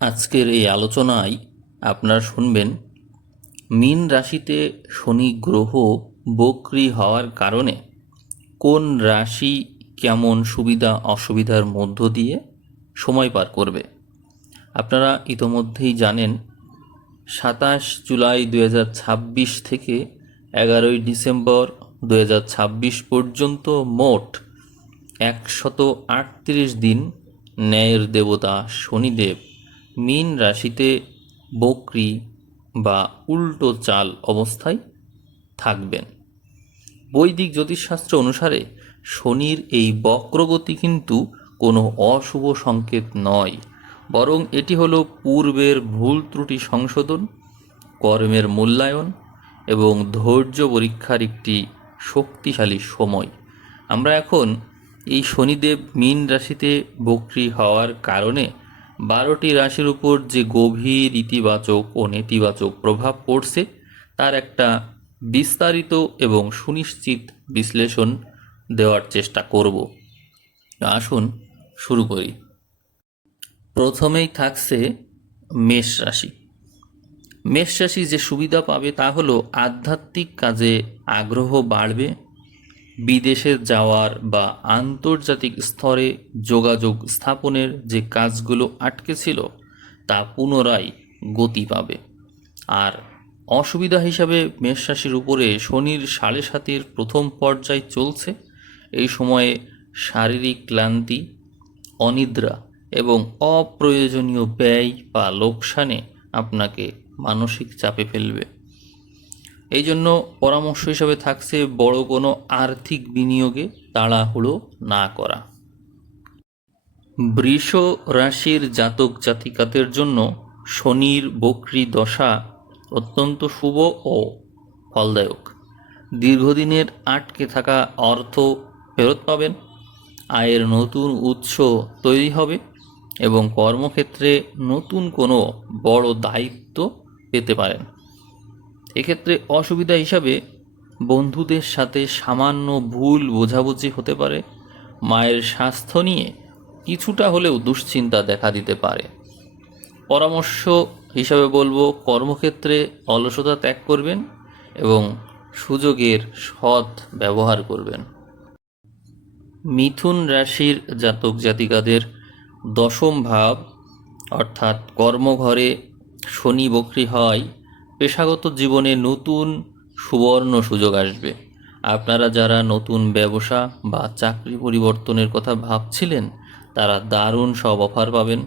আজকের এই আলোচনায় আপনারা শুনবেন মীন রাশিতে শনি গ্রহ বক্রী হওয়ার কারণে কোন রাশি কেমন সুবিধা অসুবিধার মধ্য দিয়ে সময় পার করবে। আপনারা ইতোমধ্যেই জানেন 27 জুলাই 2026 থেকে 11 ডিসেম্বর 2026 পর্যন্ত মোট 138 দিন ন্যায়ের দেবতা শনিদেব মীন রাশিতে বক্রী বা উল্টো চাল অবস্থায় থাকবেন। বৈদিক জ্যোতিষশাস্ত্র অনুসারে শনির এই বক্রগতি কিন্তু কোনো অশুভ সংকেত নয়, বরং এটি হলো পূর্বের ভুল ত্রুটি সংশোধন, কর্মের মূল্যায়ন এবং ধৈর্য পরীক্ষার একটি শক্তিশালী সময়। আমরা এখন এই শনিদেব মীন রাশিতে বক্রী হওয়ার কারণে 12টি রাশির উপর যে গভীর ইতিবাচক ও নেতিবাচক প্রভাব পড়ছে তার একটা বিস্তারিত এবং সুনিশ্চিত বিশ্লেষণ দেওয়ার চেষ্টা করব। আসুন শুরু করি। প্রথমেই থাকছে মেষ রাশি। মেষ রাশি যে সুবিধা পাবে তা হলো আধ্যাত্মিক কাজে আগ্রহ বাড়বে, বিদেশে যাওয়ার বা আন্তর্জাতিক স্তরে যোগাযোগ স্থাপনের যে কাজগুলো আটকে ছিল তা পুনরায় গতি পাবে। আর অসুবিধা হিসাবে মেষ রাশির উপরে শনির 7.5-এর প্রথম পর্যায় চলছে। এই সময়ে শারীরিক ক্লান্তি, অনিদ্রা এবং অপ্রয়োজনীয় ব্যয় বা লোকসানে আপনাকে মানসিক চাপে ফেলবে। এই জন্য পরামর্শ হিসাবে থাকছে বড় কোনো আর্থিক বিনিয়োগে তাড়াহুড়ো না করা। বৃষ রাশির জাতক জাতিকাদের জন্য শনির বক্রী দশা অত্যন্ত শুভ ও ফলদায়ক। দীর্ঘদিনের আটকে থাকা অর্থ ফেরত পাবেন, আয়ের নতুন উৎস তৈরি হবে এবং কর্মক্ষেত্রে নতুন কোনো বড় দায়িত্ব পেতে পারেন। এক্ষেত্রে অসুবিধা হিসাবে বন্ধুদের সাথে সামান্য ভুল বোঝাবুঝি হতে পারে। মায়ের স্বাস্থ্য নিয়ে কিছুটা হলেও দুশ্চিন্তা দেখা দিতে পারে। পরামর্শ হিসাবে বলবো, কর্মক্ষেত্রে অলসতা ত্যাগ করবেন এবং সুযোগের সৎ ব্যবহার করবেন। মিথুন রাশির জাতক জাতিকাদের দশম ভাব অর্থাৎ কর্মঘরে শনি বক্রী হয় পেশাগত জীবনে নতুন সুবর্ণ সুযোগ আসবে। আপনারা যারা নতুন ব্যবসা বা চাকরি পরিবর্তনের কথা ভাবছিলেন তারা দারুণ সব অফার পাবেন।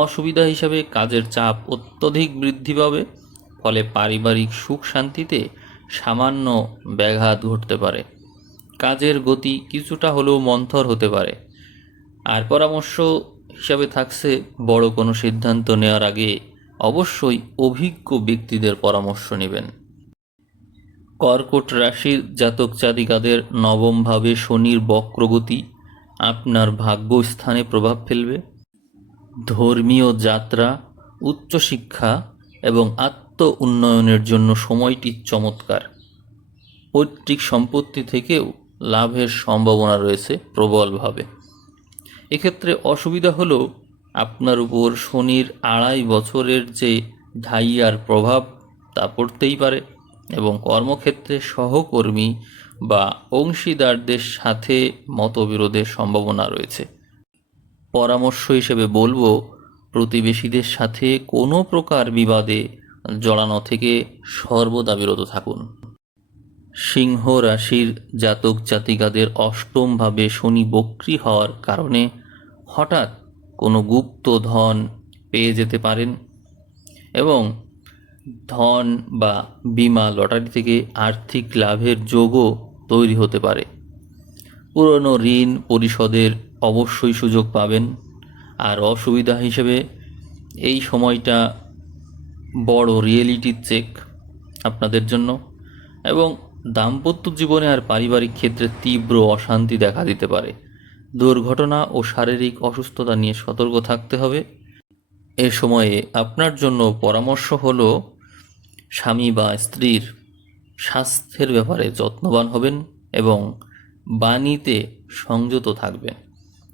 অসুবিধা হিসাবে কাজের চাপ অত্যধিক বৃদ্ধি পাবে, ফলে পারিবারিক সুখ শান্তিতে সামান্য ব্যাঘাত ঘটতে পারে। কাজের গতি কিছুটা হলেও মন্থর হতে পারে। আর পরামর্শ হিসাবে থাকছে বড় কোনো সিদ্ধান্ত নেওয়ার আগে অবশ্যই অভিজ্ঞ ব্যক্তিদের পরামর্শ নেবেন। কর্কট রাশির জাতক জাতিকাদের নবমভাবে শনির বক্রগতি আপনার ভাগ্যস্থানে প্রভাব ফেলবে। ধর্মীয় যাত্রা, উচ্চশিক্ষা এবং আত্ম উন্নয়নের জন্য সময়টি চমৎকার। পৈতৃক সম্পত্তি থেকেও লাভের সম্ভাবনা রয়েছে প্রবলভাবে। এক্ষেত্রে অসুবিধা হলো আপনার উপর শনির 2.5 বছরের যে ঢাইয়ার প্রভাব তা পড়তেই পারে এবং কর্মক্ষেত্রে সহকর্মী বা অংশীদারদের সাথে মতবিরোধের সম্ভাবনা রয়েছে। পরামর্শ হিসেবে বলবো, প্রতিবেশীদের সাথে কোনো প্রকার বিবাদে জড়ানো থেকে সর্বদা বিরত থাকুন। সিংহ রাশির জাতক জাতিকাদের অষ্টমভাবে শনি বক্রী হওয়ার কারণে হঠাৎ কোনো গুপ্ত ধন পেয়ে যেতে পারেন এবং ধন বা বীমা লটারি থেকে আর্থিক লাভের যোগও তৈরি হতে পারে। পুরনো ঋণ পরিশোধের অবশ্যই সুযোগ পাবেন। আর অসুবিধা হিসেবে এই সময়টা বড় রিয়েলিটি চেক আপনাদের জন্য এবং দাম্পত্য জীবনে আর পারিবারিক ক্ষেত্রে তীব্র অশান্তি দেখা দিতে পারে। দুর্ঘটনা ও শারীরিক অসুস্থতা নিয়ে সতর্ক থাকতে হবে। এ সময়ে আপনার জন্য পরামর্শ হলো স্বামী বা স্ত্রীর স্বাস্থ্যের ব্যাপারে যত্নবান হবেন এবং বাণীতে সংযত থাকবেন,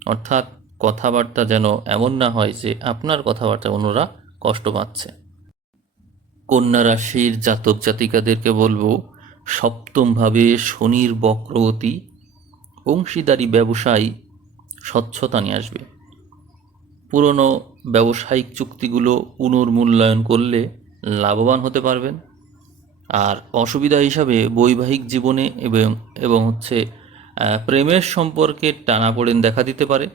অর্থাৎ কথাবার্তা যেন এমন না হয় যে আপনার কথাবার্তা অন্যরা কষ্ট পাচ্ছে। কন্যা রাশির জাতক জাতিকাদেরকে বলবো, সপ্তমভাবে শনির বক্রগতি অংশীদারি ব্যবসায় স্বচ্ছতা নিয়ে আসবে। পুরনো ব্যবসায়িক চুক্তিগুলো পুনর্মূল্যায়ন করলে লাভবান হতে পারবেন। আর অসুবিধা হিসাবে বৈবাহিক জীবনে এবং এবং হচ্ছে প্রেমের সম্পর্কে টানাপোড়েন দেখা দিতে পারে।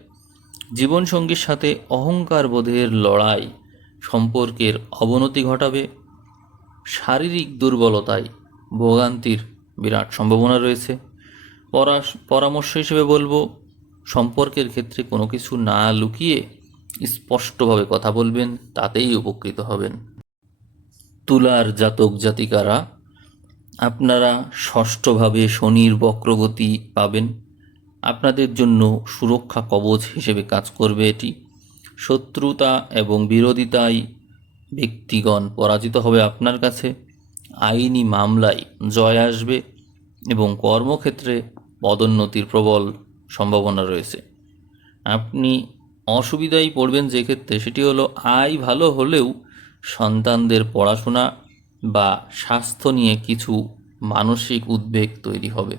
জীবনসঙ্গীর সাথে অহংকার বোধের লড়াই সম্পর্কের অবনতি ঘটাবে। শারীরিক দুর্বলতায় ভোগান্তির বিরাট সম্ভাবনা রয়েছে। পরামর্শ হিসেবে বলবো, সম্পর্কের ক্ষেত্রে কোনো কিছু না লুকিয়ে স্পষ্টভাবে কথা বলবেন, তাতেই উপকৃত হবেন। তুলার জাতক জাতিকারা, আপনারা ষষ্ঠভাবে শনির বক্রগতি পাবেন। আপনাদের জন্য সুরক্ষা কবচ হিসেবে কাজ করবে এটি। শত্রুতা এবং বিরোধিতায় ব্যক্তিগণ পরাজিত হবে আপনার কাছে। আইনি মামলায় জয় আসবে এবং কর্মক্ষেত্রে পদোন্নতির প্রবল সম্ভাবনা রয়েছে। আপনি অসুবিধায় পড়বেন যে ক্ষেত্রে, সেটি হলো আয় ভালো হলেও সন্তানদের পড়াশোনা বা স্বাস্থ্য নিয়ে কিছু মানসিক উদ্বেগ তৈরি হবে।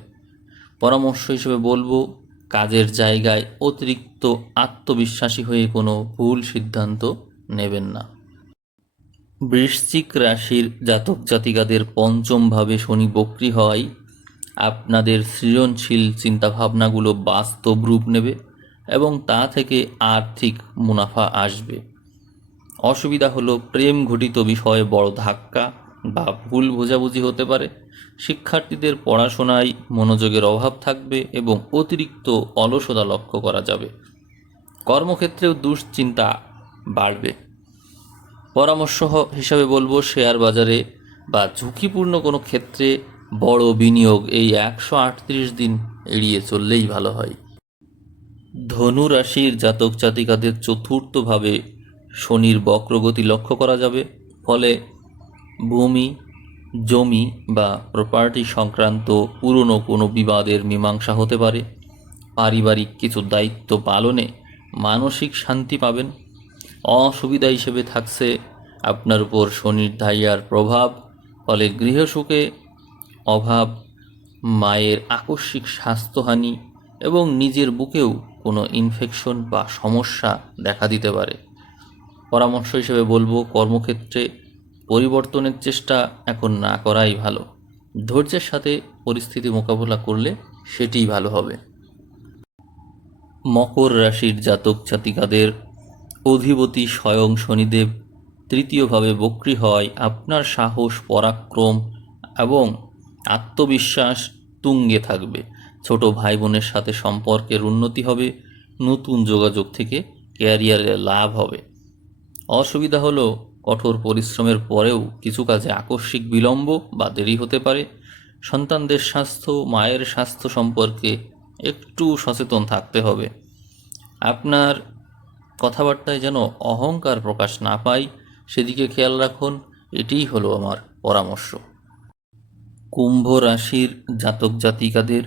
পরামর্শ হিসেবে বলবো, কাজের জায়গায় অতিরিক্ত আত্মবিশ্বাসী হয়ে কোনো ভুল সিদ্ধান্ত নেবেন না। বৃশ্চিক রাশির জাতক জাতিকাদের পঞ্চমভাবে শনি বক্রী হওয়ায় আপনাদের সৃজনশীল চিন্তাভাবনাগুলো বাস্তব রূপ নেবে এবং তা থেকে আর্থিক মুনাফা আসবে। অসুবিধা হলো প্রেম ঘটিত বিষয়ে বড় ধাক্কা বা ভুল বোঝাবুঝি হতে পারে। শিক্ষার্থীদের পড়াশোনায় মনোযোগের অভাব থাকবে এবং অতিরিক্ত অলসতা লক্ষ্য করা যাবে। কর্মক্ষেত্রেও দুশ্চিন্তা বাড়বে। পরামর্শ হিসাবে বলবো, শেয়ার বাজারে বা ঝুঁকিপূর্ণ কোনো ক্ষেত্রে বড় বিনিয়োগ এই 138 দিন এড়িয়ে চললেই ভালো হয়। ধনু রাশির জাতক জাতিকাদের চতুর্থভাবে শনির বক্রগতি লক্ষ্য করা যাবে। ফলে ভূমি, জমি বা প্রপার্টি সংক্রান্ত পুরনো কোনো বিবাদের মীমাংসা হতে পারে। পারিবারিক কিছু দায়িত্ব পালনে মানসিক শান্তি পাবেন। অসুবিধা হিসেবে থাকছে আপনার উপর শনির ধাইয়ার প্রভাব। ফলে গৃহসুখে অভাব, মায়ের আকস্মিক স্বাস্থ্যহানি এবং নিজের বুকেও কোনো ইনফেকশন বা সমস্যা দেখা দিতে পারে। পরামর্শ হিসেবে বলবো, কর্মক্ষেত্রে পরিবর্তনের চেষ্টা এখন না করাই ভালো। ধৈর্যের সাথে পরিস্থিতি মোকাবেলা করলে সেটিই ভালো হবে। মকর রাশির জাতক জাতিকাদের অধিপতি স্বয়ং শনিদেব তৃতীয়ভাবে বক্রী হয় আপনার সাহস, পরাক্রম এবং আত্মবিশ্বাস তুঙ্গে থাকবে। ছোট ভাই বোনের সাথে সম্পর্কের উন্নতি হবে। নতুন যোগাযোগ থেকে ক্যারিয়ারে লাভ হবে। অসুবিধা হলো কঠোর পরিশ্রমের পরেও কিছু কাজে আকস্মিক বিলম্ব বা দেরি হতে পারে। সন্তানদের স্বাস্থ্য, মায়ের স্বাস্থ্য সম্পর্কে একটু সচেতন থাকতে হবে। আপনার কথাবার্তায় যেন অহংকার প্রকাশ না পায়, সেদিকে খেয়াল রাখুন। এটিই হলো আমার পরামর্শ। কুম্ভ রাশির জাতক জাতিকাদের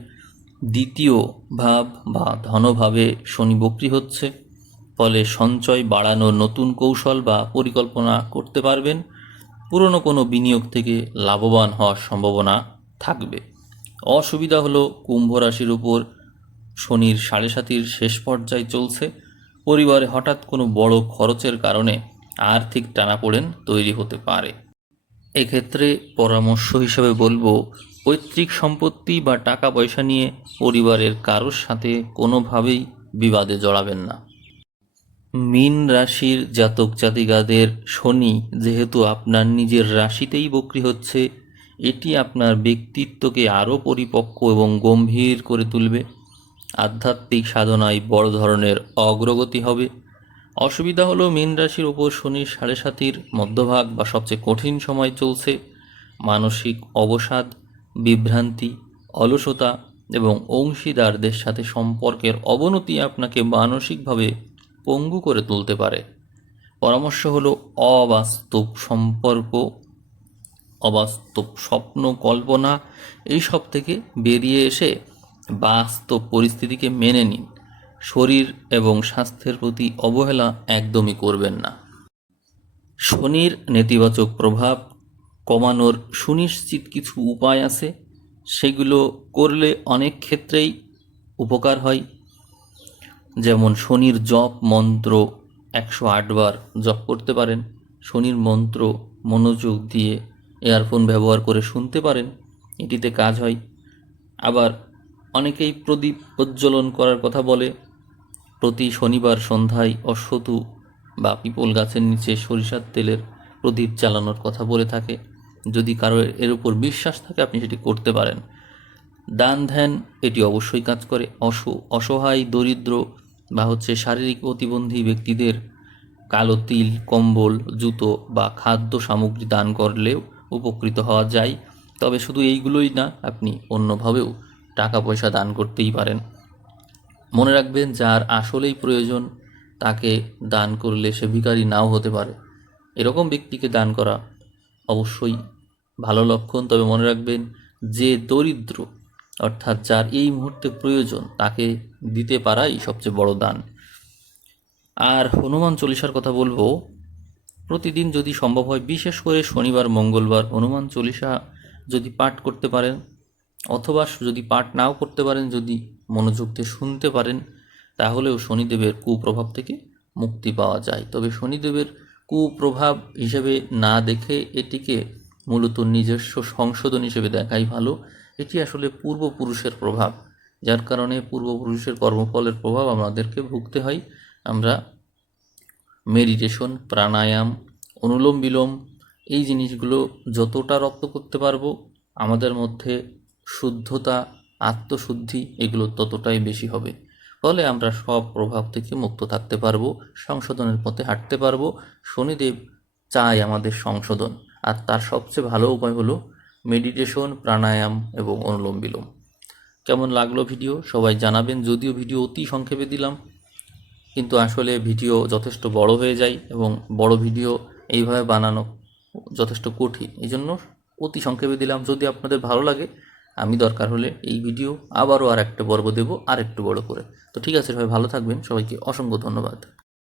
দ্বিতীয় ভাব বা ধনভাবে শনি বক্রী হচ্ছে। ফলে সঞ্চয় বাড়ানোর নতুন কৌশল বা পরিকল্পনা করতে পারবেন। পুরনো কোনো বিনিয়োগ থেকে লাভবান হওয়ার সম্ভাবনা থাকবে। অসুবিধা হলো কুম্ভ রাশির উপর শনির 7.5 শেষ পর্যায়ে চলছে। পরিবারে হঠাৎ কোনো বড় খরচের কারণে আর্থিক টানাপোড়েন তৈরি হতে পারে। এক্ষেত্রে পরামর্শ হিসেবে বলবো, পৈতৃক সম্পত্তি বা টাকা পয়সা নিয়ে পরিবারের কারোর সাথে কোনোভাবেই বিবাদে জড়াবেন না। মীন রাশির জাতক জাতিকাদের শনি যেহেতু আপনার নিজের রাশিতেই বক্রী হচ্ছে, এটি আপনার ব্যক্তিত্বকে আরও পরিপক্ক এবং গম্ভীর করে তুলবে। আধ্যাত্মিক সাধনায় বড় ধরনের অগ্রগতি হবে। অসুবিধা হলো মীন রাশির ওপর শনির 7.5 মধ্যভাগ বা সবচেয়ে কঠিন সময় চলছে। মানসিক অবসাদ, বিভ্রান্তি, অলসতা এবং অংশীদারদের সাথে সম্পর্কের অবনতি আপনাকে মানসিকভাবে পঙ্গু করে তুলতে পারে। পরামর্শ হলো অবাস্তব সম্পর্ক, অবাস্তব স্বপ্ন, কল্পনা এইসব থেকে বেরিয়ে এসে বাস্তব পরিস্থিতিকে মেনে নিন। শরীর এবং স্বাস্থ্যের প্রতি অবহেলা একদমই করবেন না। শনির নেতিবাচক প্রভাব কমানোর সুনিশ্চিত কিছু উপায় আছে, সেগুলো করলে অনেক ক্ষেত্রেই উপকার হয়। যেমন শনির জপ মন্ত্র 108 বার জপ করতে পারেন। শনির মন্ত্র মনোযোগ দিয়ে ইয়ারফোন ব্যবহার করে শুনতে পারেন, এটিতে কাজ হয়। আবার অনেকেই প্রদীপ প্রজ্বলন করার কথা বলে। প্রতি শনিবার সন্ধ্যায় অশ্বত্থ বা পিপল গাছের নিচে সরিষার তেলের প্রদীপ জ্বালানোর কথা বলে থাকে। যদি কারো এর উপর বিশ্বাস থাকে আপনি সেটি করতে পারেন। দান ধ্যান এটি অবশ্যই কাজ করে। অসহায় দরিদ্র বা শারীরিক প্রতিবন্ধী ব্যক্তিদের কালো তিল, কম্বল, জুতো বা খাদ্য সামগ্রী দান করলেও উপকৃত হওয়া যায়। তবে শুধু এইগুলোই না, আপনি অন্যভাবেও টাকা পয়সা দান করতেই পারেন। মনে রাখবেন, যার আসলেই প্রয়োজন তাকে দান করলে সে ভিখারি নাও হতে পারে। এরকম ব্যক্তিকে দান করা অবশ্যই ভালো লক্ষণ। তবে মনে রাখবেন, যে দরিদ্র অর্থাৎ যার এই মুহূর্তে প্রয়োজন তাকে দিতে পারাই সবচেয়ে বড় দান। আর হনুমান চল্লিশার কথা বলবো, প্রতিদিন যদি সম্ভব হয়, বিশেষ করে শনিবার মঙ্গলবার হনুমান চল্লিশা যদি পাঠ করতে পারেন, অথবা যদি পাঠ নাও করতে পারেন, যদি মনোযোগ দিয়ে শুনতে পারেন, তাহলেও শনিদেবের কুপ্রভাব থেকে মুক্তি পাওয়া যায়। তবে শনিদেবের কুপ্রভাব হিসেবে না দেখে এটিকে মূলত নিজস্ব সংশোধন হিসেবে দেখাই ভালো। এটি আসলে পূর্বপুরুষের প্রভাব, যার কারণে পূর্বপুরুষের কর্মফলের প্রভাব আমাদেরকে ভুগতে হয়। আমরা মেডিটেশন, প্রাণায়াম, অনুলোম বিলোম এই জিনিসগুলো যতটা রপ্ত করতে পারবো, আমাদের মধ্যে শুদ্ধতা, আত্মশুদ্ধি এগুলো ততটাই বেশি হবে। ফলে আমরা সব প্রভাব থেকে মুক্ত থাকতে পারবো, সংশোধনের পথে হাঁটতে পারবো। শনিদেব চায় আমাদের সংশোধন, আর তার সবচেয়ে ভালো উপায় হলো মেডিটেশন, প্রাণায়াম এবং অনুলোম বিলোম। কেমন লাগলো ভিডিও সবাই জানাবেন। যদিও ভিডিও অতি সংক্ষেপে দিলাম, কিন্তু আসলে ভিডিও যথেষ্ট বড় হয়ে যায় এবং বড় ভিডিও এইভাবে বানানো যথেষ্ট কঠিন। এই জন্য অতি সংক্ষেপে দিলাম। যদি আপনাদের ভালো লাগে, আমি দরকার হলে এই ভিডিও আবারও আর একটা পর্ব দেবো, আর একটু বড় করে। তো ঠিক আছে, সবাই ভালো থাকবেন। সবাইকে অসংখ্য ধন্যবাদ।